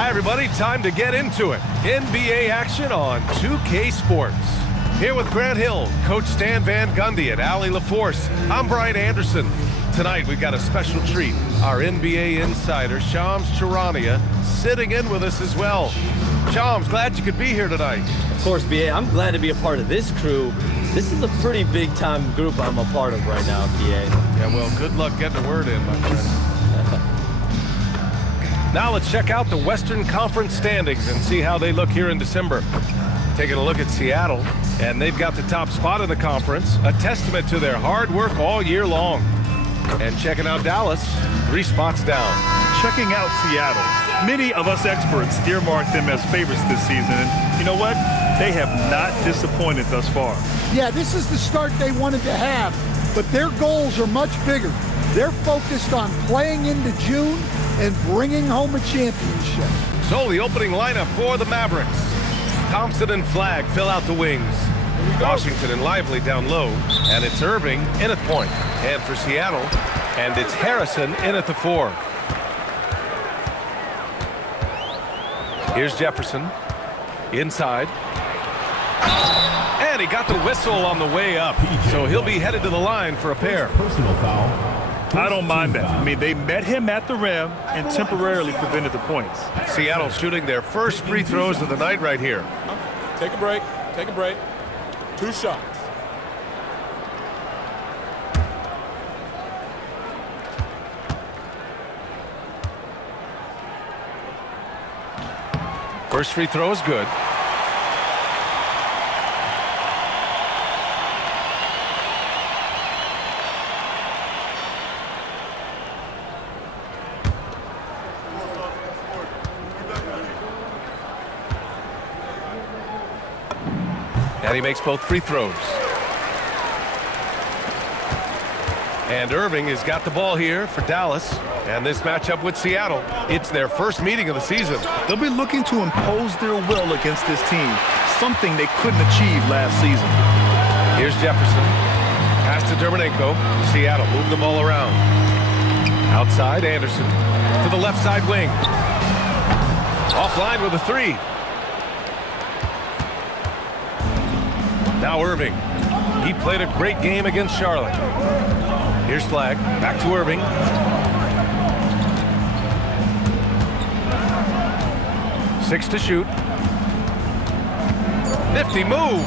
Hi, everybody. Time to get into it. NBA action on 2K Sports. Here with Grant Hill, Coach Stan Van Gundy, and Allie LaForce. I'm Brian Anderson. Tonight, we've got a special treat. Our NBA insider, Shams Charania, sitting in with us as well. Shams, glad you could be here tonight. Of course, BA. I'm glad to be a part of this crew. This is a pretty big-time group I'm a part of right now, BA. Yeah, well, good luck getting a word in, my friend. Now let's check out the Western Conference standings and see how they look here in December. Taking a look at Seattle, and they've got the top spot in the conference, a testament to their hard work all year long. And checking out Dallas, 3 spots down. Checking out Seattle. Many of us experts earmarked them as favorites this season. And you know what? They have not disappointed thus far. Yeah, this is the start they wanted to have, but their goals are much bigger. They're focused on playing into June and bringing home a championship. So the opening lineup for the Mavericks. Thompson and Flagg fill out the wings. Washington and Lively down low, and it's Irving in at point. And for Seattle, and it's Harrison in at the 4. Here's Jefferson, inside. And he got the whistle on the way up, so he'll be headed to the line for a pair. Personal foul. I don't mind that. I mean, they met him at the rim and temporarily prevented the points. Seattle shooting their first free throws of the night right here. Take a break. Take a break. 2 shots. First free throw is good. And he makes both free throws. And Irving has got the ball here for Dallas. And this matchup with Seattle, it's their first meeting of the season. They'll be looking to impose their will against this team, something they couldn't achieve last season. Here's Jefferson. Pass to Dermonenko. Seattle move the ball around. Outside, Anderson to the left side wing. Offline with a 3. Now Irving. He played a great game against Charlotte. Here's Flagg. Back to Irving. Six to shoot. Nifty move.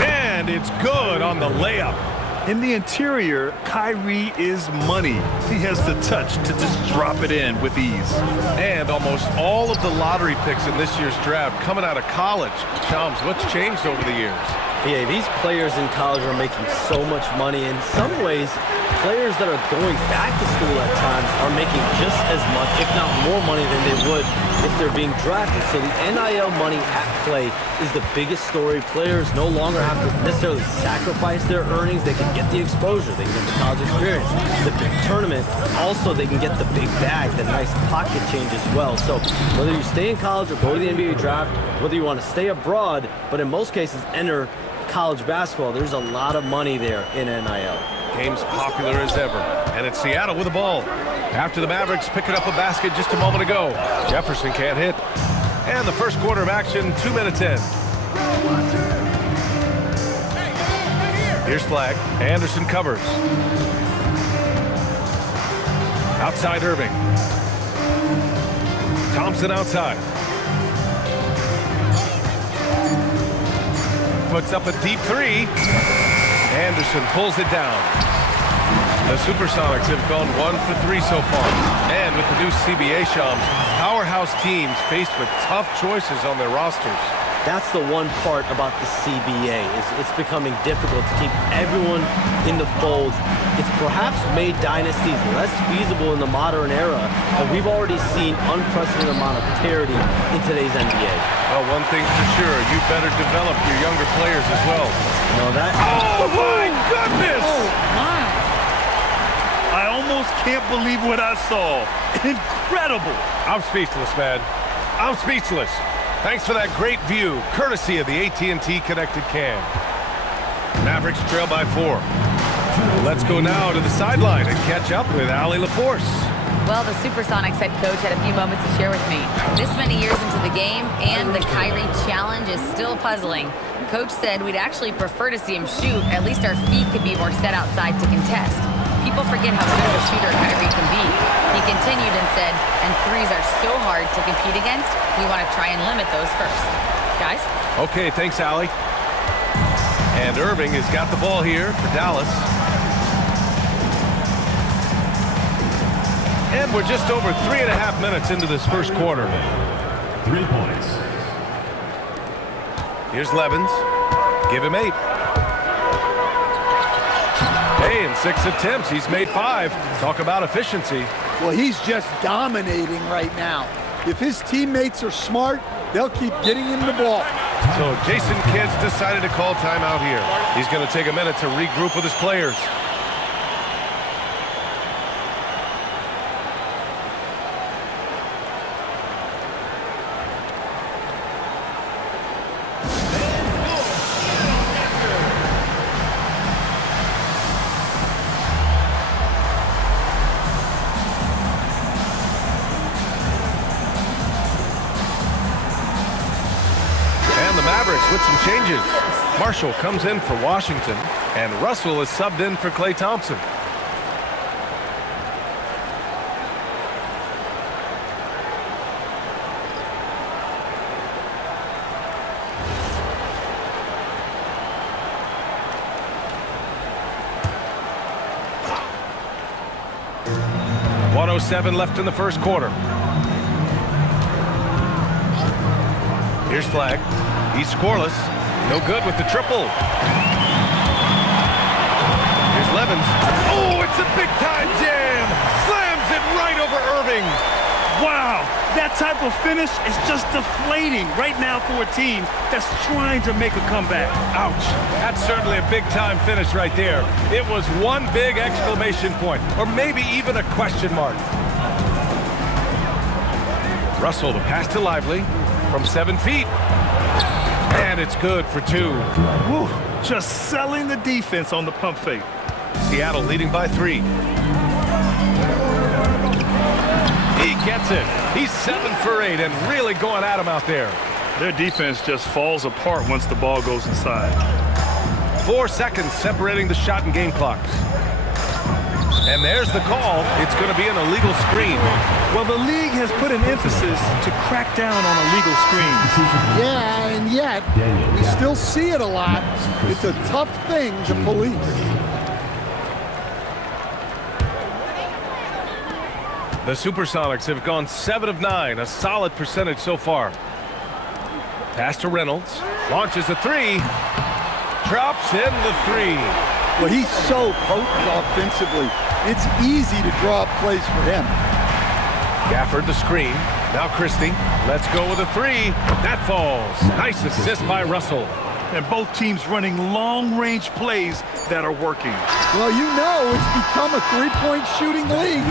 And it's good on the layup. In the interior, Kyrie is money. He has the touch to just drop it in with ease. And almost all of the lottery picks in this year's draft coming out of college. Shams, what's changed over the years? Yeah, these players in college are making so much money. In some ways, players that are going back to school at times are making just as much, if not more money than they would if they're being drafted. So the NIL money at play is the biggest story. Players no longer have to necessarily sacrifice their earnings. They can get the exposure. They can get the college experience, the big tournament. Also, they can get the big bag, the nice pocket change as well. So whether you stay in college or go to the NBA draft, whether you want to stay abroad, but in most cases enter college basketball, there's a lot of money there in NIL. Game's popular as ever. And it's Seattle with the ball. After the Mavericks picking up a basket just a moment ago. Jefferson can't hit. And the first quarter of action, 2 minutes in. Here's Flagg. Anderson covers. Outside Irving. Thompson outside. Puts up a deep 3. Anderson pulls it down. The Supersonics have gone 1 for 3 so far. And with the new CBA, Shams, powerhouse teams faced with tough choices on their rosters. That's the one part about the CBA, is it's becoming difficult to keep everyone in the fold. It's perhaps made dynasties less feasible in the modern era, and we've already seen unprecedented amount of parity in today's NBA. Well, one thing's for sure, you better develop your younger players as well. You know that? Oh, my goodness! Oh, my. I almost can't believe what I saw. Incredible! I'm speechless, man. I'm speechless. Thanks for that great view, courtesy of the AT&T Connected Cam. Mavericks trail by 4. Let's go now to the sideline and catch up with Allie LaForce. Well, the Supersonics head coach had a few moments to share with me. This many years into the game, and the Kyrie challenge is still puzzling. Coach said we'd actually prefer to see him shoot. At least our feet could be more set outside to contest. People forget how good of a shooter Kyrie can be. He continued and said, and threes are so hard to compete against, we want to try and limit those first. Guys? Okay, thanks, Allie. And Irving has got the ball here for Dallas. And we're just over 3.5 minutes into this first quarter. 3 points. Here's Levens. Give him 8. Hey, in 6 attempts, he's made 5. Talk about efficiency. Well, he's just dominating right now. If his teammates are smart, they'll keep getting him the ball. So Jason Kidd's decided to call timeout here. He's going to take a minute to regroup with his players. Mavericks with some changes. Marshall comes in for Washington, and Russell is subbed in for Klay Thompson. .107 left in the first quarter. Here's Flag. He's scoreless. No good with the triple. Here's Levens. Oh, it's a big-time jam. Slams it right over Irving. Wow, that type of finish is just deflating right now for a team that's trying to make a comeback. Ouch. That's certainly a big-time finish right there. It was one big exclamation point, or maybe even a question mark. Russell, the pass to Lively from 7 feet. And it's good for 2. Woo, just selling the defense on the pump fake. Seattle leading by 3. He gets it. He's 7 for 8 and really going at him out there. Their defense just falls apart once the ball goes inside. 4 seconds separating the shot and game clocks. And there's the call. It's going to be an illegal screen. Well, the league has put an emphasis to crack down on illegal screens. Yeah, and yet we still see it a lot. It's a tough thing to police. The Supersonics have gone 7 of 9, a solid percentage so far. Pass to Reynolds. Launches a 3. Drops in the 3. Well, he's so potent offensively. It's easy to draw up plays for him. Gafford the screen. Now Christie. Let's go with a 3. That falls. Nice assist by Russell. And both teams running long-range plays that are working. Well, you know it's become a three-point shooting league.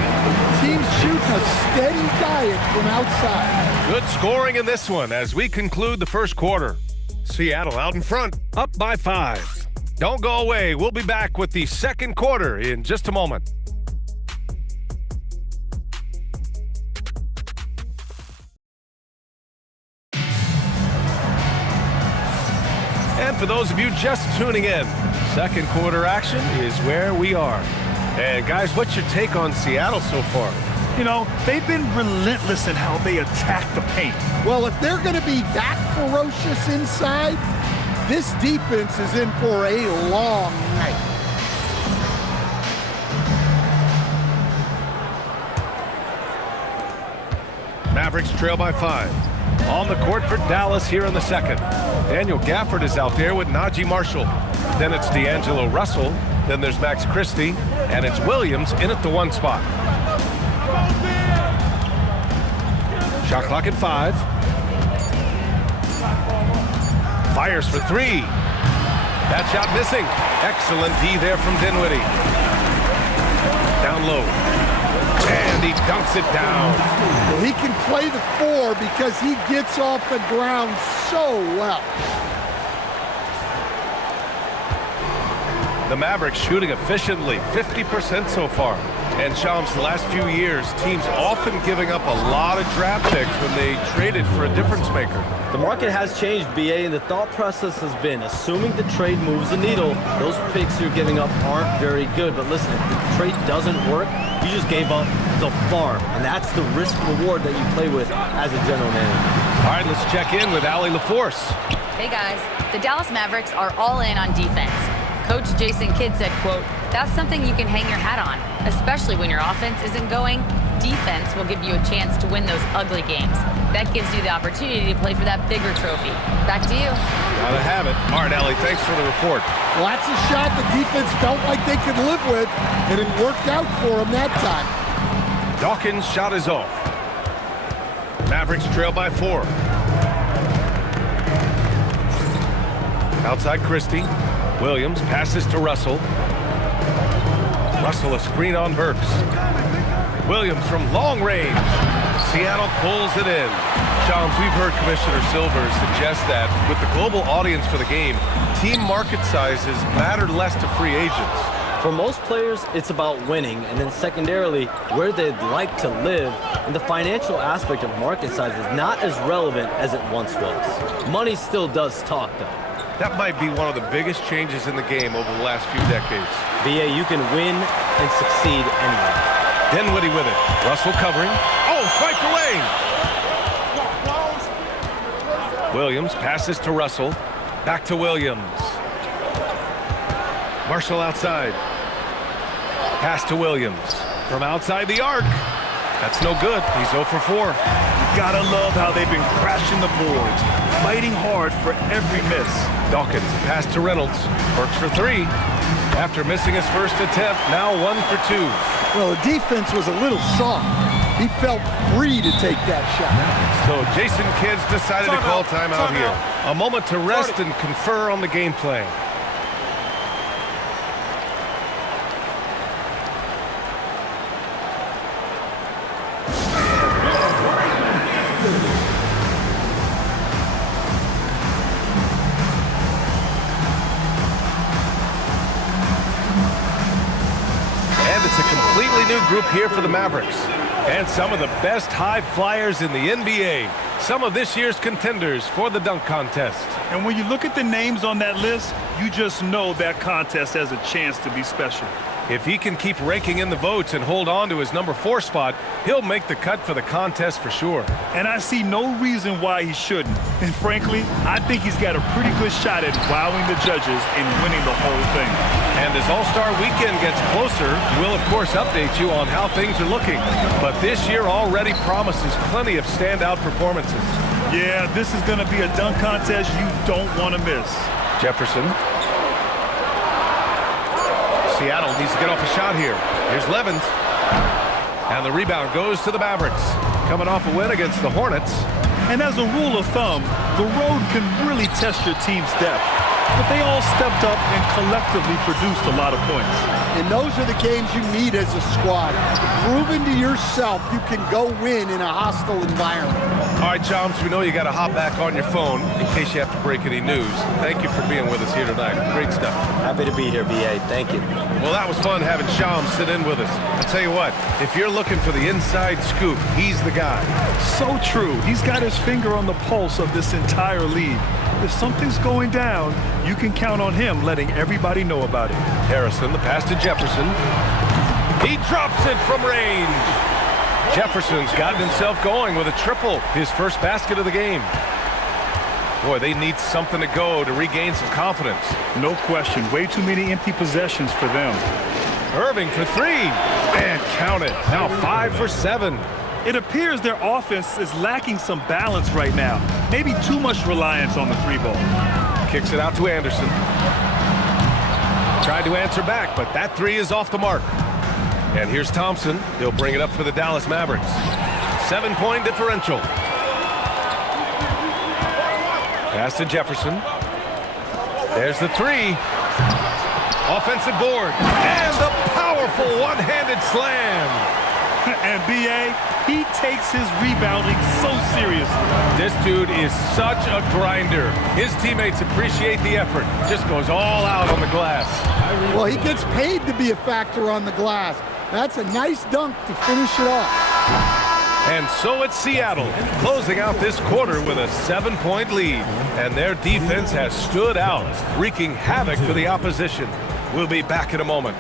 Teams shooting a steady diet from outside. Good scoring in this one as we conclude the first quarter. Seattle out in front, up by 5. Don't go away. We'll be back with the second quarter in just a moment. And for those of you just tuning in, second quarter action is where we are. And guys, what's your take on Seattle so far? You know, they've been relentless in how they attack the paint. Well, if they're going to be that ferocious inside, this defense is in for a long night. Mavericks trail by 5. On the court for Dallas here in the second. Daniel Gafford is out there with Najee Marshall. Then it's D'Angelo Russell. Then there's Max Christie. And it's Williams in at the 1 spot. Shot clock at 5. Fires for 3. That shot missing. Excellent D there from Dinwiddie. Down low. And he dunks it down. Well, he can play the 4 because he gets off the ground so well. The Mavericks shooting efficiently, 50% so far. And Shams, the last few years, teams often giving up a lot of draft picks when they traded for a difference maker. The market has changed, BA, and the thought process has been, assuming the trade moves the needle, those picks you're giving up aren't very good. But listen, if the trade doesn't work, you just gave up the farm, and that's the risk-reward that you play with as a general manager. All right, let's check in with Allie LaForce. Hey guys, the Dallas Mavericks are all in on defense. Coach Jason Kidd said, quote, "That's something you can hang your hat on, especially when your offense isn't going. Defense will give you a chance to win those ugly games. That gives you the opportunity to play for that bigger trophy." Back to you. Gotta have it. All right, Allie, thanks for the report. Well, that's a shot the defense felt like they could live with, and it worked out for them that time. Dawkins' shot is off. Mavericks trail by 4. Outside Christie. Williams passes to Russell. Russell a screen on Burks. Williams from long range. Seattle pulls it in. Shams, we've heard Commissioner Silver suggest that with the global audience for the game, team market sizes matter less to free agents. For most players, it's about winning, and then secondarily, where they'd like to live, and the financial aspect of market size is not as relevant as it once was. Money still does talk, though. That might be one of the biggest changes in the game over the last few decades. BA, you can win and succeed anywhere. Dinwiddie with it. Russell covering. Oh, swiped away. Williams passes to Russell. Back to Williams. Marshall outside. Pass to Williams. From outside the arc. That's no good. He's 0 for 4. You gotta love how they've been crashing the boards, fighting hard for every miss. Dawkins pass to Reynolds. Works for 3. After missing his first attempt, now 1 for 2. Well, the defense was a little soft. He felt free to take that shot. So Jason Kidd decided to call timeout here. A moment to rest and confer on the game plan. It's a completely new group here for the Mavericks. And some of the best high flyers in the NBA. Some of this year's contenders for the dunk contest. And when you look at the names on that list, you just know that contest has a chance to be special. If he can keep raking in the votes and hold on to his number 4 spot, he'll make the cut for the contest for sure. And I see no reason why he shouldn't. And frankly, I think he's got a pretty good shot at wowing the judges and winning the whole thing. And as All-Star Weekend gets closer, we'll of course update you on how things are looking. But this year already promises plenty of standout performances. Yeah, this is going to be a dunk contest you don't want to miss. Jefferson. Seattle needs to get off a shot here. Here's Levins. And the rebound goes to the Mavericks. Coming off a win against the Hornets. And as a rule of thumb, the road can really test your team's depth. But they all stepped up and collectively produced a lot of points. And those are the games you need as a squad. Proving to yourself you can go win in a hostile environment. All right, Shams, we know you got to hop back on your phone in case you have to break any news. Thank you for being with us here tonight. Great stuff. Happy to be here, BA. Thank you. Well, that was fun having Shams sit in with us. I'll tell you what, if you're looking for the inside scoop, he's the guy. So true. He's got his finger on the pulse of this entire league. If something's going down, you can count on him letting everybody know about it. Harrison, the pass to Jefferson. He drops it from range. Jefferson's gotten himself going with a triple, his first basket of the game. Boy, they need something to go to regain some confidence. No question. Way too many empty possessions for them. Irving for 3. And count it. Now 5 for 7. It appears their offense is lacking some balance right now. Maybe too much reliance on the 3-ball. Kicks it out to Anderson. Tried to answer back, but that 3 is off the mark. And here's Thompson. He'll bring it up for the Dallas Mavericks. 7-point differential. Pass to Jefferson. There's the 3. Offensive board. And the powerful one-handed slam. And B.A., he takes his rebounding so seriously. This dude is such a grinder. His teammates appreciate the effort. Just goes all out on the glass. Well, he gets paid to be a factor on the glass. That's a nice dunk to finish it off. And so it's Seattle, closing out this quarter with a 7-point lead. And their defense has stood out, wreaking havoc for the opposition. We'll be back in a moment.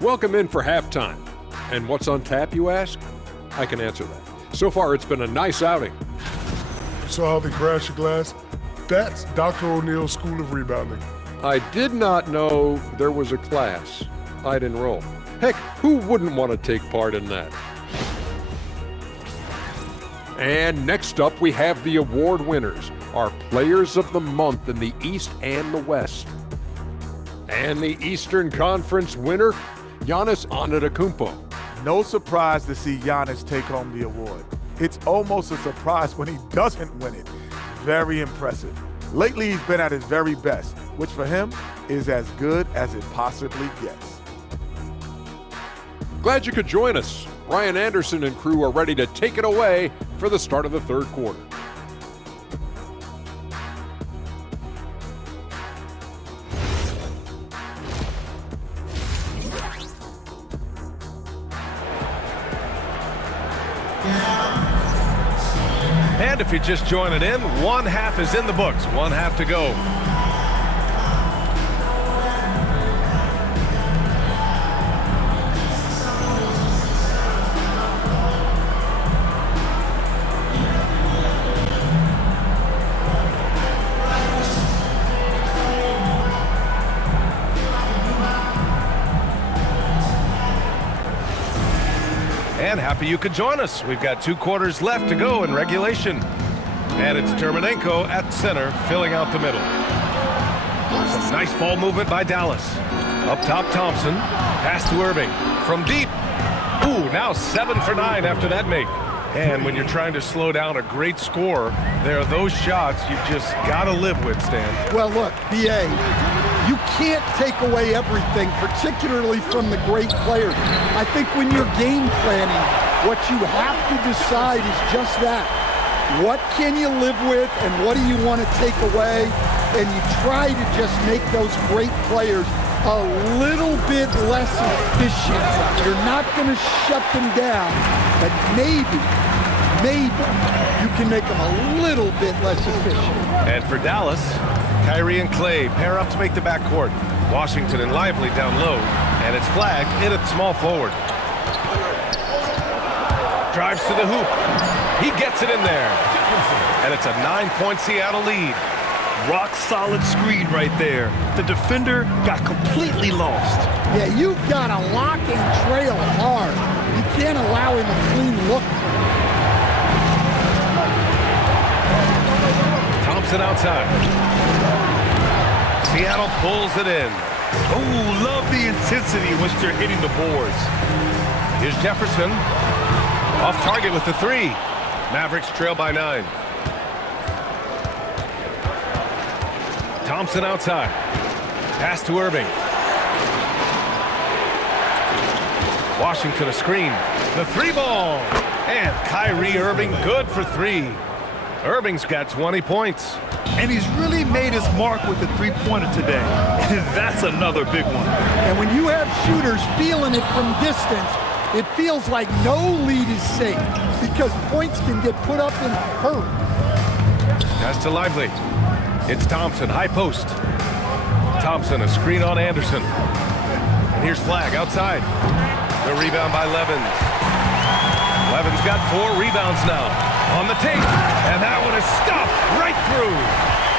Welcome in for halftime. And what's on tap, you ask? I can answer that. So far, it's been a nice outing. Saw how they crashed the glass? That's Dr. O'Neill's School of Rebounding. I did not know there was a class I'd enroll. Heck, who wouldn't want to take part in that? And next up, we have the award winners, our Players of the Month in the East and the West. And the Eastern Conference winner, Giannis Antetokounmpo. No surprise to see Giannis take home the award. It's almost a surprise when he doesn't win it. Very impressive. Lately, he's been at his very best, which for him is as good as it possibly gets. Glad you could join us. Ryan Anderson and crew are ready to take it away for the start of the third quarter. And if you're just joining in, one half is in the books, one half to go. And happy you could join us. We've got 2 quarters left to go in regulation. And it's Dermonenko at center, filling out the middle. Some nice ball movement by Dallas. Up top, Thompson. Pass to Irving. From deep. Ooh, now 7 for 9 after that make. And when you're trying to slow down a great scorer, there are those shots you just got to live with, Stan. Well, look, B.A., you can't take away everything, particularly from the great players. I think when you're game planning, what you have to decide is just that. What can you live with and what do you want to take away? And you try to just make those great players a little bit less efficient. You're not going to shut them down, but maybe you can make them a little bit less efficient. And for Dallas, Kyrie and Clay pair up to make the backcourt. Washington and Lively down low, and it's flagged in at small forward. Drives to the hoop. He gets it in there. And it's a 9-point Seattle lead. Rock solid screen right there. The defender got completely lost. Yeah, you've got to lock and trail hard. You can't allow him a clean look. Thompson outside. Seattle pulls it in. Oh, love the intensity in which they're hitting the boards. Here's Jefferson. Off target with the 3. Mavericks trail by 9. Thompson outside. Pass to Irving. Washington a screen. The 3 ball. And Kyrie Irving good for 3. Irving's got 20 points. And he's really made his mark with the 3-pointer today. And that's another big one. And when you have shooters feeling it from distance, it feels like no lead is safe because points can get put up in a hurry. Pass to Lively. It's Thompson, high post. Thompson, a screen on Anderson. And here's Flag outside. The rebound by Levens. Levens got 4 rebounds now. On the tape, and that one is stuffed right through.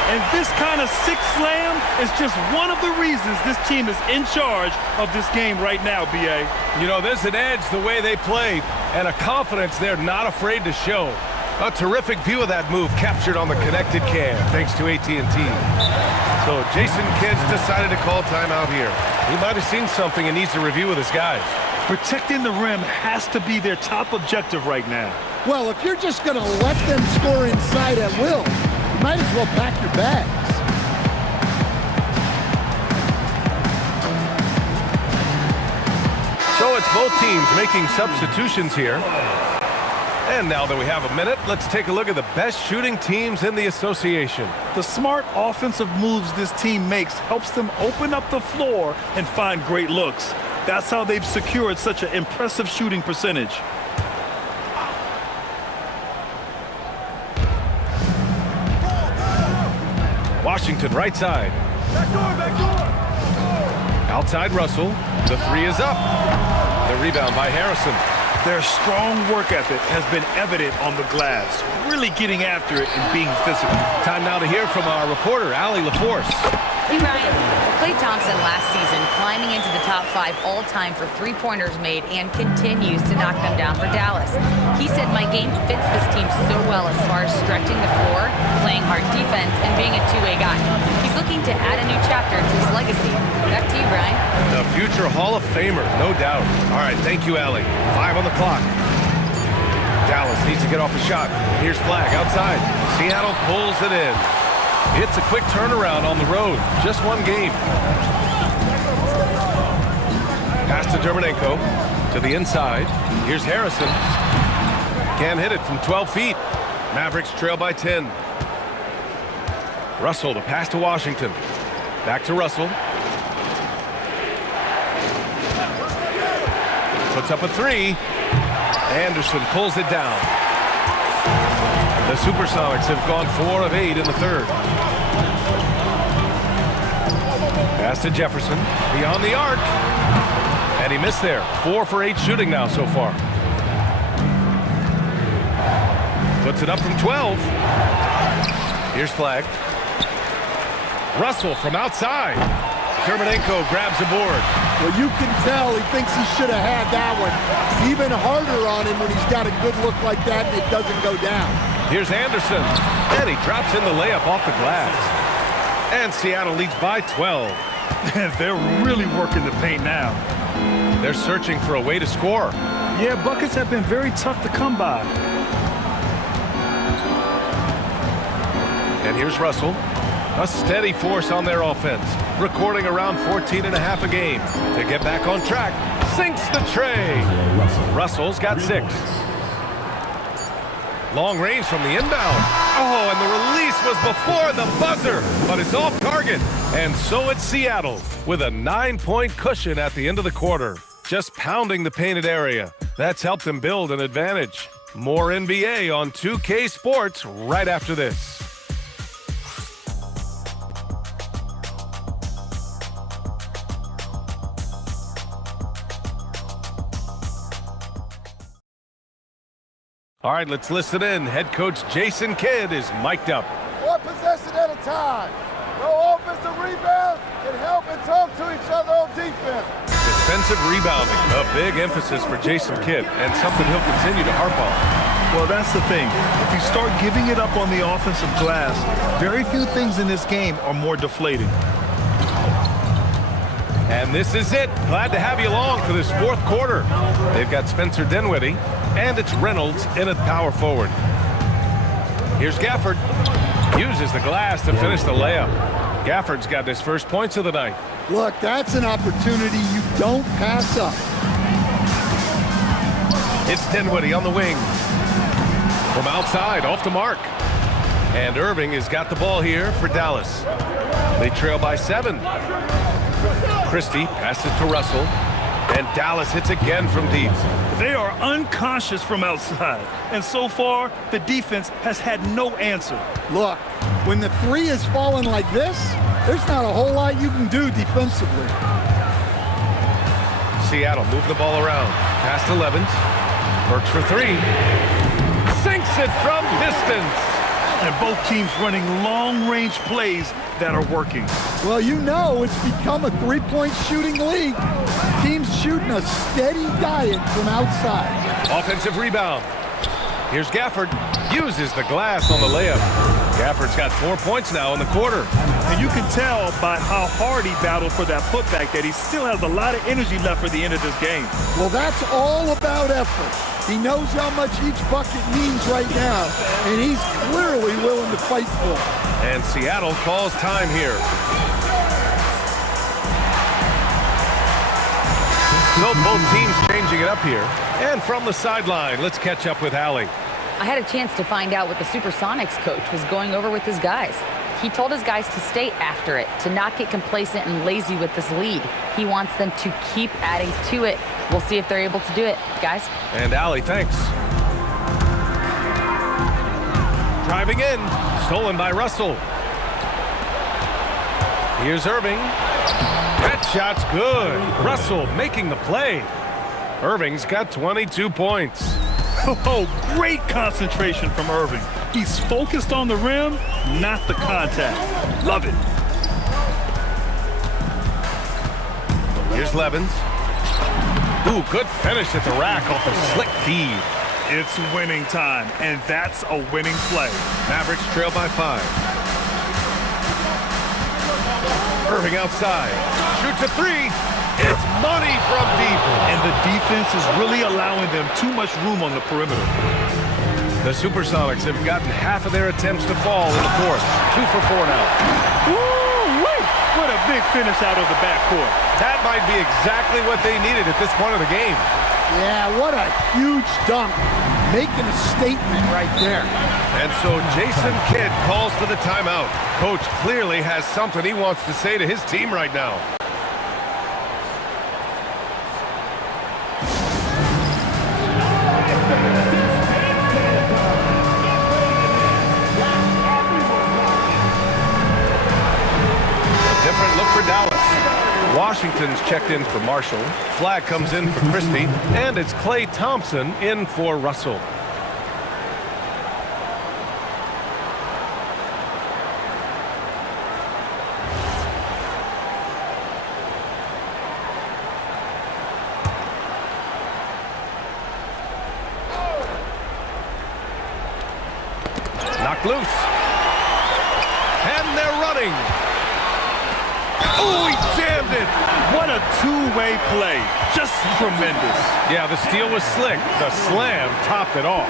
And this kind of 6 slam is just one of the reasons this team is in charge of this game right now, B.A. You know, there's an edge the way they play, and a confidence they're not afraid to show. A terrific view of that move captured on the connected cam, thanks to AT&T. So Jason Kidd's decided to call timeout here. He might have seen something and needs to review with his guys. Protecting the rim has to be their top objective right now. Well, if you're just going to let them score inside at will, you might as well pack your bags. Both teams making substitutions here. And now that we have a minute, let's take a look at the best shooting teams in the association. The smart offensive moves this team makes helps them open up the floor and find great looks. That's how they've secured such an impressive shooting percentage. Washington right side. Outside Russell. The three is up. The rebound by Harrison. Their strong work ethic has been evident on the glass, really getting after it and being physical. Time now to hear from our reporter, Allie LaForce. Hey, Brian. Klay Thompson last season climbing into the top 5 all-time for three-pointers made and continues to knock them down for Dallas. He said, my game fits this team so well as far as stretching the floor, playing hard defense, and being a two-way guy. He's looking to add a new chapter to his legacy. Back to you, Brian. The future Hall of Famer, no doubt. All right, thank you, Allie. 5 on the clock. Dallas needs to get off a shot. Here's Flag outside. Seattle pulls it in. It's a quick turnaround on the road. Just one game. Pass to Dermonenko. To the inside. Here's Harrison. Can't hit it from 12 feet. Mavericks trail by 10. Russell to pass to Washington. Back to Russell. Puts up a three. Anderson pulls it down. The Supersonics have gone 4 of 8 in the third. Pass to Jefferson. Beyond the arc. And he missed there. 4 for 8 shooting now so far. Puts it up from 12. Here's Flag. Russell from outside. Dermonenko grabs the board. Well, you can tell he thinks he should have had that one. Even harder on him when he's got a good look like that and it doesn't go down. Here's Anderson. And he drops in the layup off the glass. And Seattle leads by 12. They're really working the paint now. They're searching for a way to score. Yeah, buckets have been very tough to come by. And here's Russell. A steady force on their offense, recording around 14.5 a game. To get back on track, sinks the tray. Russell's got 6. Long range from the inbound. Oh, and the release was before the buzzer, but it's off target. And so it's Seattle with a 9-point cushion at the end of the quarter. Just pounding the painted area. That's helped them build an advantage. More NBA on 2K Sports right after this. All right, let's listen in. Head coach Jason Kidd is mic'd up. 1 possession at a time. No offensive rebounds can help and talk to each other on defense. Defensive rebounding, a big emphasis for Jason Kidd, and something he'll continue to harp on. Well, that's the thing. If you start giving it up on the offensive glass, very few things in this game are more deflating. And this is it. Glad to have you along for this 4th quarter. They've got Spencer Dinwiddie, and it's Reynolds in at power forward. Here's Gafford. Uses the glass to finish the layup. Gafford's got his first points of the night. Look, that's an opportunity you don't pass up. It's Dinwiddie on the wing. From outside, off the mark. And Irving has got the ball here for Dallas. They trail by 7. Christie passes to Russell. And Dallas hits again from deep. They are unconscious from outside. And so far, the defense has had no answer. Look, when the three is falling like this, there's not a whole lot you can do defensively. Seattle move the ball around. Pass to Levens. Works for 3. Sinks it from distance. And both teams running long-range plays that are working. Well, you know it's become a three-point shooting league. Teams shooting a steady diet from outside. Offensive rebound. Here's Gafford. Uses the glass on the layup. Gafford's got 4 points now in the quarter. And you can tell by how hard he battled for that putback that he still has a lot of energy left for the end of this game. Well, that's all about effort. He knows how much each bucket means right now, and he's clearly willing to fight for it. And Seattle calls time here. So both teams changing it up here. And from the sideline, let's catch up with Allie. I had a chance to find out what the Supersonics coach was going over with his guys. He told his guys to stay after it, to not get complacent and lazy with this lead. He wants them to keep adding to it. We'll see if they're able to do it, guys. And Allie, thanks. Driving in, stolen by Russell. Here's Irving. That shot's good. Russell making the play. Irving's got 22 points. Oh, great concentration from Irving. He's focused on the rim, not the contact. Love it. Here's Levens. Ooh, good finish at the rack off the slick feed. It's winning time, and that's a winning play. Mavericks trail by 5. Irving outside. Shoots a 3. It's money from deep. And the defense is really allowing them too much room on the perimeter. The Supersonics have gotten half of their attempts to fall in the fourth. 2 for 4 now. Woo-wee! What a big finish out of the backcourt. That might be exactly what they needed at this point of the game. Yeah, what a huge dunk. Making a statement right there. And so Jason Kidd calls for the timeout. Coach clearly has something he wants to say to his team right now. Different look for Dallas. Washington's checked in for Marshall. Flag comes in for Christie. And it's Klay Thompson in for Russell. Knocked loose. And they're running. Oh, he jammed it. What a two-way play. Just tremendous. Yeah, the steal was slick. The slam topped it off.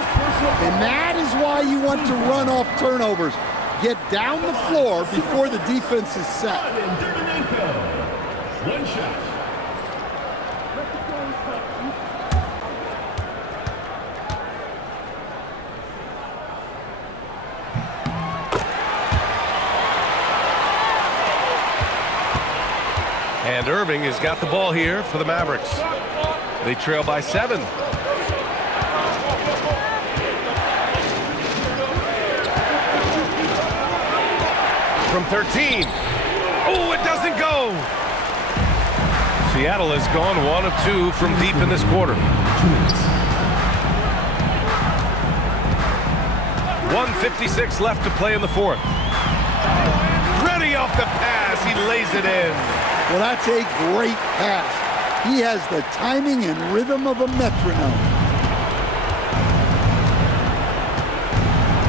And that is why you want to run off turnovers. Get down the floor before the defense is set. One shot. And Irving has got the ball here for the Mavericks. They trail by 7. From 13. Oh, it doesn't go. Seattle has gone 1 of 2 from deep in this quarter. 1:56 left to play in the fourth. Ready off the pass. He lays it in. Well, that's a great pass. He has the timing and rhythm of a metronome.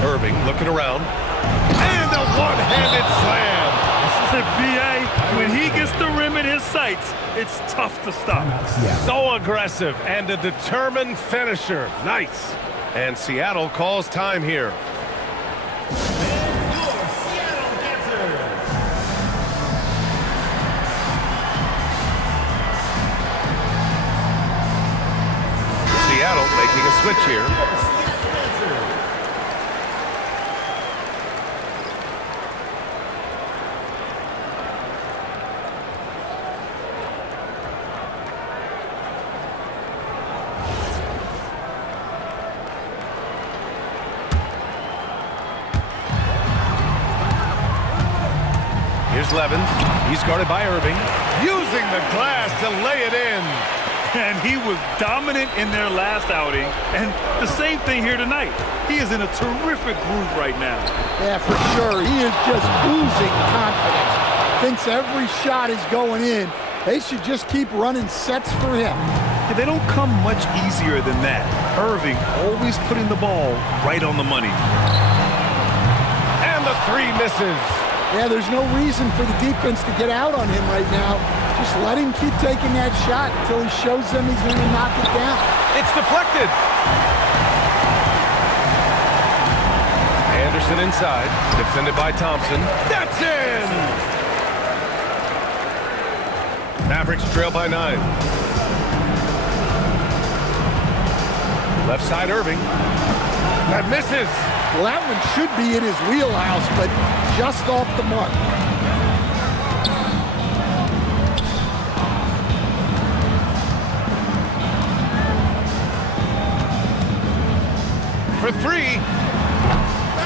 Irving looking around. And a one-handed slam. BA, when he gets the rim in his sights, it's tough to stop. So aggressive and a determined finisher. Nice. And Seattle calls time here. Seattle making a switch here. Here's Levens. He's guarded by Irving. Using the glass to lay it in. And he was dominant in their last outing. And the same thing here tonight. He is in a terrific groove right now. Yeah, for sure. He is just oozing confidence. Thinks every shot is going in. They should just keep running sets for him. They don't come much easier than that. Irving always putting the ball right on the money. And the 3 misses. Yeah, there's no reason for the defense to get out on him right now. Just let him keep taking that shot until he shows them he's going to knock it down. It's deflected. Anderson inside, defended by Thompson. That's in! Mavericks trail by 9. Left side Irving. That misses. Well, that one should be in his wheelhouse, but just off the mark. For three.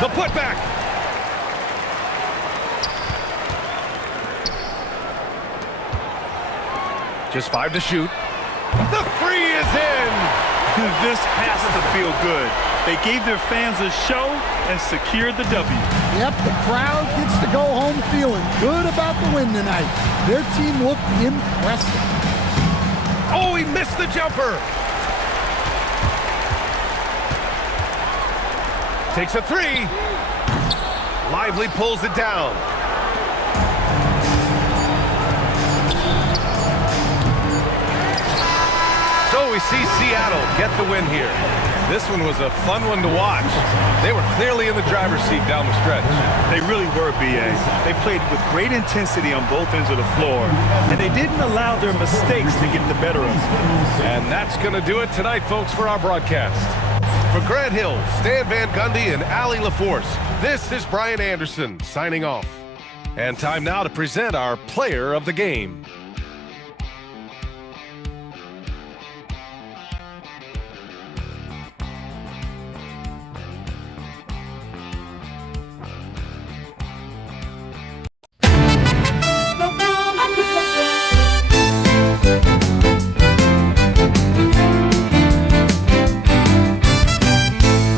The putback. Just 5 to shoot. The three is in. This has to feel good. They gave their fans a show and secured the W. Yep, the crowd gets to go home feeling good about the win tonight. Their team looked impressive. Oh, he missed the jumper. Takes a three. Lively pulls it down. So we see Seattle get the win here. This one was a fun one to watch. They were clearly in the driver's seat down the stretch. They really were, B.A. They played with great intensity on both ends of the floor, and they didn't allow their mistakes to get the better of them. And that's going to do it tonight, folks, for our broadcast. For Grant Hill, Stan Van Gundy, and Allie LaForce, this is Brian Anderson signing off. And time now to present our player of the game.